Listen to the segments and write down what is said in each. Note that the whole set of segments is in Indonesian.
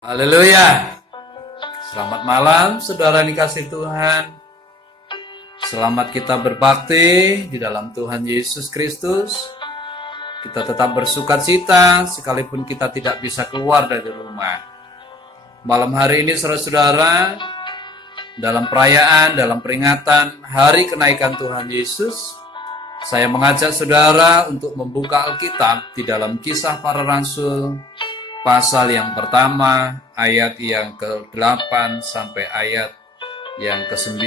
Haleluya. Selamat malam saudara dikasih Tuhan. Selamat kita berbakti di dalam Tuhan Yesus Kristus. Kita tetap bersukacita sekalipun kita tidak bisa keluar dari rumah. Malam hari ini saudara-saudara, dalam perayaan, dalam peringatan hari kenaikan Tuhan Yesus, saya mengajak saudara untuk membuka Alkitab di dalam Kisah Para Rasul pasal yang pertama, ayat yang ke-8 sampai ayat yang ke-9.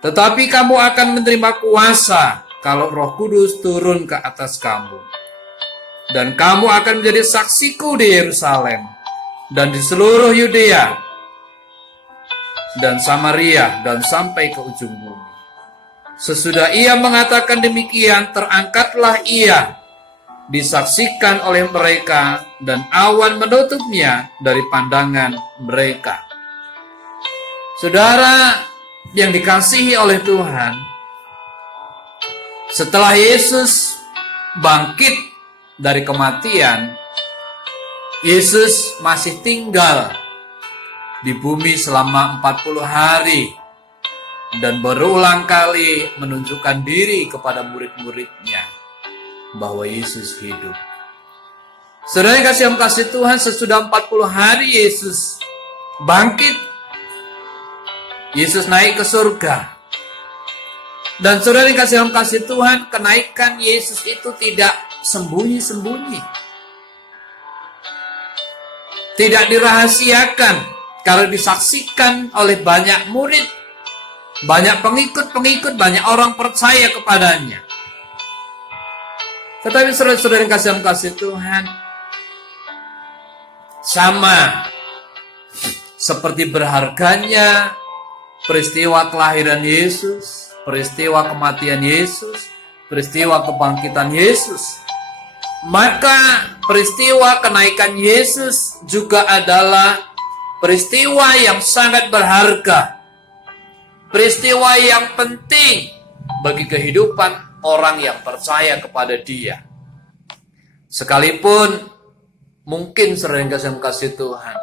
Tetapi kamu akan menerima kuasa kalau Roh Kudus turun ke atas kamu. Dan kamu akan menjadi saksiku di Yerusalem dan di seluruh Yudea dan Samaria dan sampai ke ujung bumi. Sesudah ia mengatakan demikian, terangkatlah ia disaksikan oleh mereka dan awan menutupnya dari pandangan mereka. Saudara yang dikasihi oleh Tuhan, setelah Yesus bangkit dari kematian, Yesus masih tinggal di bumi selama 40 hari dan berulang kali menunjukkan diri kepada murid-muridnya bahwa Yesus hidup. Saudara yang kasih Tuhan, sesudah 40 hari Yesus bangkit. Yesus naik ke surga. Dan saudara yang kasih Tuhan, kenaikan Yesus itu tidak sembunyi-sembunyi. Tidak dirahasiakan, kalau disaksikan oleh banyak murid, banyak pengikut-pengikut, banyak orang percaya kepadanya. Tetapi saudara-saudara yang kasih Tuhan, sama seperti berharganya peristiwa kelahiran Yesus, peristiwa kematian Yesus, peristiwa kebangkitan Yesus, maka peristiwa kenaikan Yesus juga adalah peristiwa yang sangat berharga, peristiwa yang penting bagi kehidupan orang yang percaya kepada Dia. Sekalipun mungkin sering kasih Tuhan,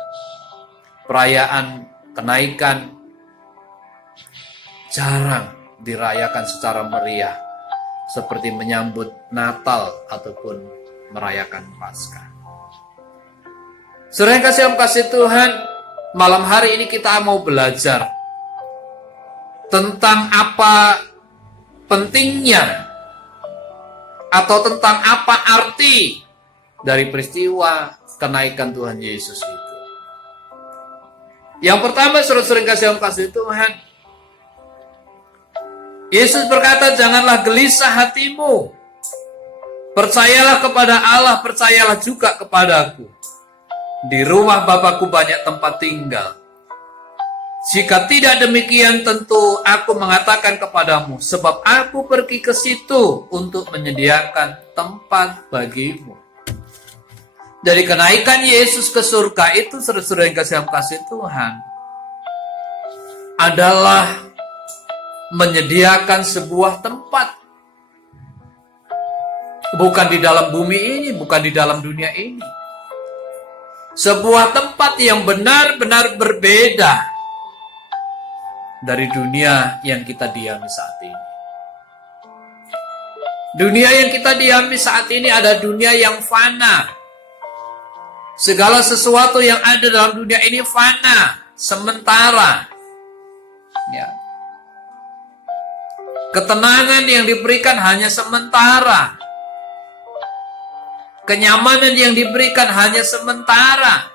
perayaan kenaikan jarang dirayakan secara meriah seperti menyambut Natal ataupun merayakan Paskah. Sering kasih Tuhan, malam hari ini kita mau belajar tentang apa pentingnya atau tentang apa arti dari peristiwa kenaikan Tuhan Yesus itu. Yang pertama, saudara-saudara kasih Tuhan, Yesus berkata, janganlah gelisah hatimu. Percayalah kepada Allah, percayalah juga kepadaku. Di rumah Bapakku banyak tempat tinggal. Jika tidak demikian, tentu aku mengatakan kepadamu, sebab aku pergi ke situ untuk menyediakan tempat bagimu. Dari kenaikan Yesus ke surga itu, saudara-saudara yang kasih Tuhan, adalah menyediakan sebuah tempat. Bukan di dalam bumi ini, bukan di dalam dunia ini. Sebuah tempat yang benar-benar berbeda dari dunia yang kita diami saat ini. Dunia yang kita diami saat ini ada dunia yang fana. Segala sesuatu yang ada dalam dunia ini fana, sementara. Ya. Ketenangan yang diberikan hanya sementara. Kenyamanan yang diberikan hanya sementara.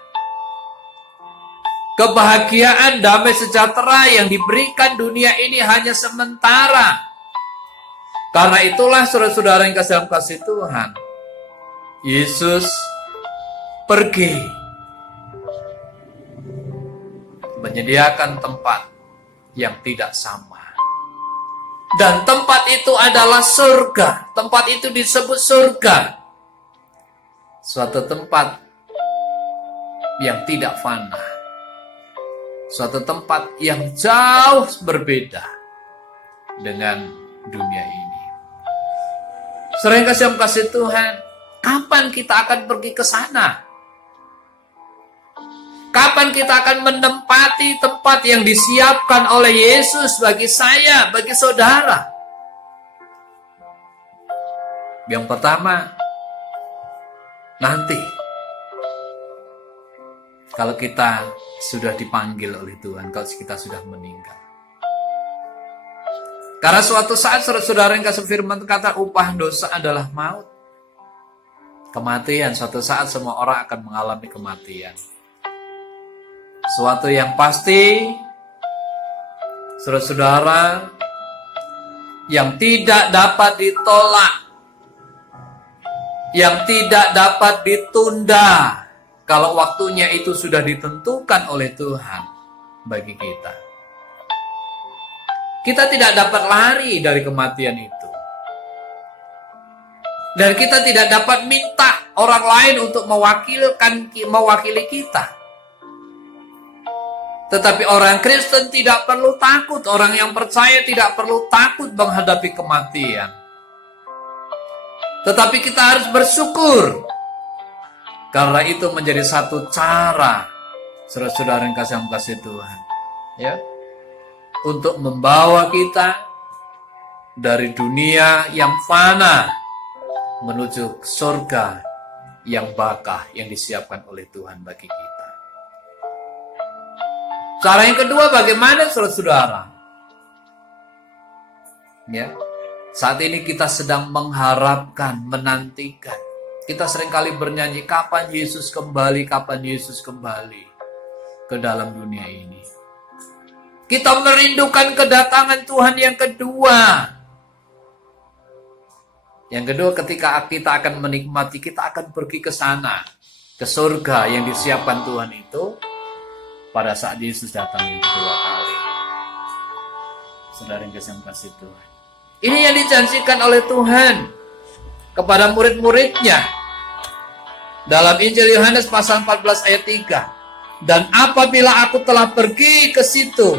Kebahagiaan, damai sejahtera yang diberikan dunia ini hanya sementara. Karena itulah saudara-saudara yang kasih Tuhan, Yesus pergi menyediakan tempat yang tidak sama. Dan tempat itu adalah surga. Tempat itu disebut surga. Suatu tempat yang tidak fana. Suatu tempat yang jauh berbeda dengan dunia ini. Sering kasih Tuhan, kapan kita akan pergi ke sana? Kapan kita akan menempati tempat yang disiapkan oleh Yesus bagi saya, bagi saudara? Yang pertama, nanti kalau kita sudah dipanggil oleh Tuhan, kalau kita sudah meninggal. Karena suatu saat saudara yang kasih firman kata upah dosa adalah maut. Kematian, suatu saat semua orang akan mengalami kematian. Suatu yang pasti, saudara-saudara, yang tidak dapat ditolak, yang tidak dapat ditunda, kalau waktunya itu sudah ditentukan oleh Tuhan bagi kita. Kita tidak dapat lari dari kematian itu. Dan kita tidak dapat minta orang lain untuk mewakili kita. Tetapi orang Kristen tidak perlu takut, orang yang percaya tidak perlu takut menghadapi kematian. Tetapi kita harus bersyukur. Karena itu menjadi satu cara, saudara-saudara yang kasih Tuhan, ya, untuk membawa kita dari dunia yang fana menuju surga yang bakah yang disiapkan oleh Tuhan bagi kita. Cara yang kedua, bagaimana saudara-saudara? Ya, saat ini kita sedang mengharapkan, menantikan. Kita seringkali bernyanyi, kapan Yesus kembali, kapan Yesus kembali ke dalam dunia ini. Kita merindukan kedatangan Tuhan yang kedua. Yang kedua, ketika kita akan menikmati, kita akan pergi ke sana, ke surga yang disiapkan Tuhan itu pada saat Yesus datang yang kedua kali. Saudara yang kasih Tuhan, ini yang dijanjikan oleh Tuhan kepada murid-muridnya dalam Injil Yohanes pasal 14 ayat 3. Dan apabila aku telah pergi ke situ,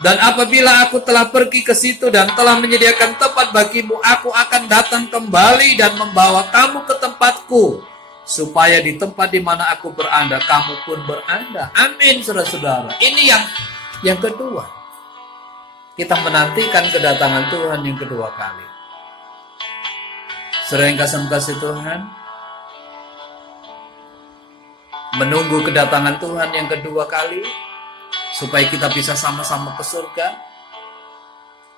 dan apabila aku telah pergi ke situ dan telah menyediakan tempat bagimu, aku akan datang kembali dan membawa kamu ke tempatku, supaya di tempat di mana aku berada, kamu pun berada. Amin, saudara-saudara. Ini yang kedua. Kita menantikan kedatangan Tuhan yang kedua kali. Saudara yang kasih Tuhan, menunggu kedatangan Tuhan yang kedua kali, supaya kita bisa sama-sama ke surga,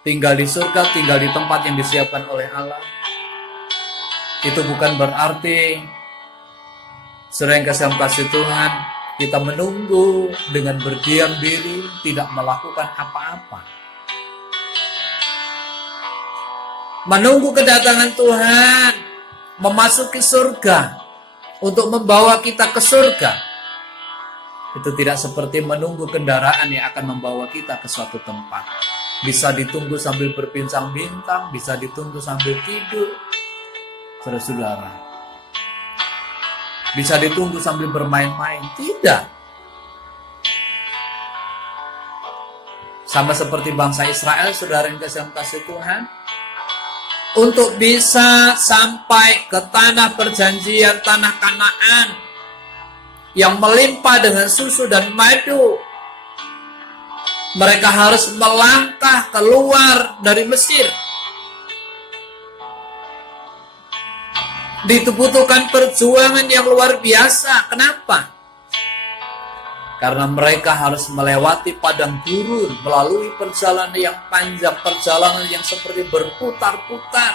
tinggal di surga, tinggal di tempat yang disiapkan oleh Allah. Itu bukan berarti, saudara yang kasih Tuhan, kita menunggu dengan berdiam diri, tidak melakukan apa-apa. Menunggu kedatangan Tuhan, memasuki surga, untuk membawa kita ke surga. Itu tidak seperti menunggu kendaraan yang akan membawa kita ke suatu tempat. Bisa ditunggu sambil berbincang-bincang, bisa ditunggu sambil tidur, saudara-saudara. Bisa ditunggu sambil bermain-main. Tidak. Sama seperti bangsa Israel, saudara yang kasih Tuhan, untuk bisa sampai ke tanah perjanjian, tanah Kanaan yang melimpah dengan susu dan madu, mereka harus melangkah keluar dari Mesir. Dibutuhkan perjuangan yang luar biasa. Kenapa? Karena mereka harus melewati padang gurun, melalui perjalanan yang panjang, perjalanan yang seperti berputar-putar.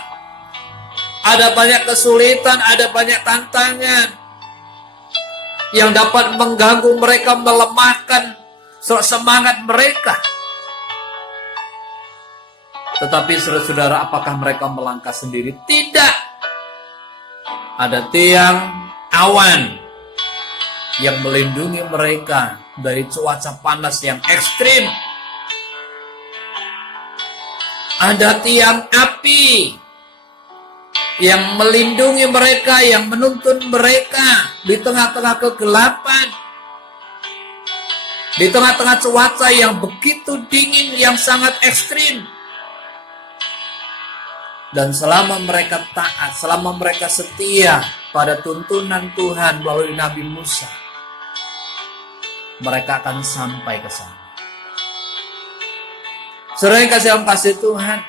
Ada banyak kesulitan, ada banyak tantangan yang dapat mengganggu mereka, melemahkan semangat mereka. Tetapi saudara-saudara, apakah mereka melangkah sendiri? Tidak. Ada tiang awan yang melindungi mereka dari cuaca panas yang ekstrim. Ada tiang api yang melindungi mereka, yang menuntun mereka di tengah-tengah kegelapan, di tengah-tengah cuaca yang begitu dingin, yang sangat ekstrim. Dan selama mereka taat, selama mereka setia pada tuntunan Tuhan melalui Nabi Musa, mereka akan sampai ke sana. Saudara yang kasih dalam kasih Tuhan,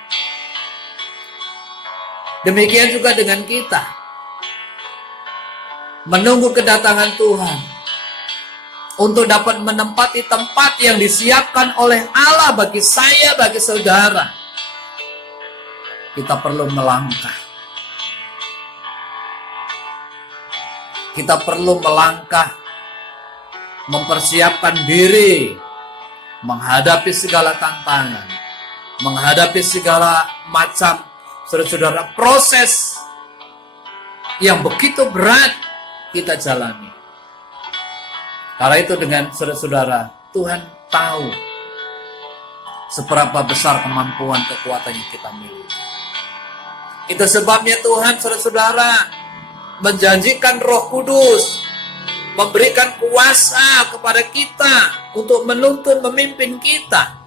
demikian juga dengan kita. Menunggu kedatangan Tuhan untuk dapat menempati tempat yang disiapkan oleh Allah bagi saya, bagi saudara. Kita perlu melangkah. Kita perlu melangkah, mempersiapkan diri, menghadapi segala tantangan, menghadapi segala macam saudara-saudara proses yang begitu berat kita jalani. Karena itu dengan saudara-saudara, Tuhan tahu seberapa besar kemampuan kekuatan yang kita miliki. Itu sebabnya Tuhan saudara-saudara menjanjikan Roh Kudus, memberikan kuasa kepada kita untuk menuntun, memimpin kita.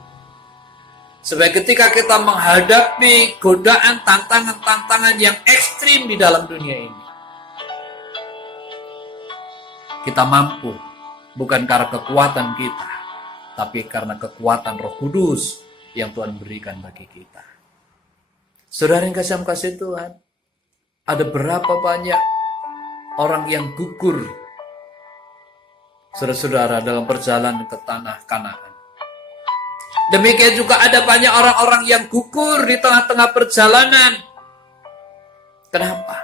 Supaya ketika kita menghadapi godaan, tantangan-tantangan yang ekstrim di dalam dunia ini, kita mampu, bukan karena kekuatan kita, tapi karena kekuatan Roh Kudus yang Tuhan berikan bagi kita. Saudara yang kasih Tuhan, ada berapa banyak orang yang gugur, saudara-saudara, dalam perjalanan ke tanah Kanaan. Demikian juga ada banyak orang-orang yang gugur di tengah-tengah perjalanan. Kenapa?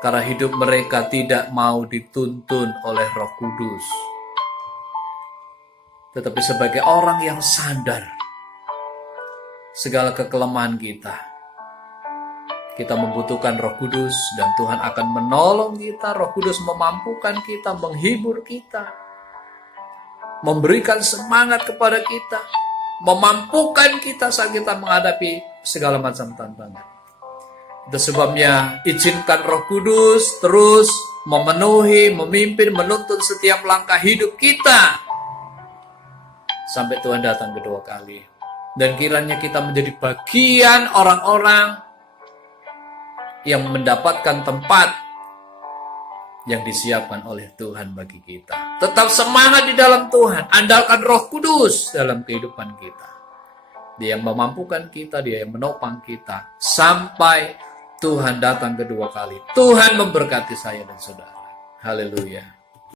Karena hidup mereka tidak mau dituntun oleh Roh Kudus. Tetapi sebagai orang yang sadar segala kekelemahan kita membutuhkan Roh Kudus, dan Tuhan akan menolong kita. Roh Kudus memampukan kita, menghibur kita, memberikan semangat kepada kita, memampukan kita saat kita menghadapi segala macam tantangan. Itu sebabnya izinkan Roh Kudus terus memenuhi, memimpin, menuntun setiap langkah hidup kita sampai Tuhan datang kedua kali. Dan kiranya kita menjadi bagian orang-orang yang mendapatkan tempat yang disiapkan oleh Tuhan bagi kita. Tetap semangat di dalam Tuhan, andalkan Roh Kudus dalam kehidupan kita. Dia yang memampukan kita, Dia yang menopang kita sampai Tuhan datang kedua kali. Tuhan memberkati saya dan saudara. Haleluya.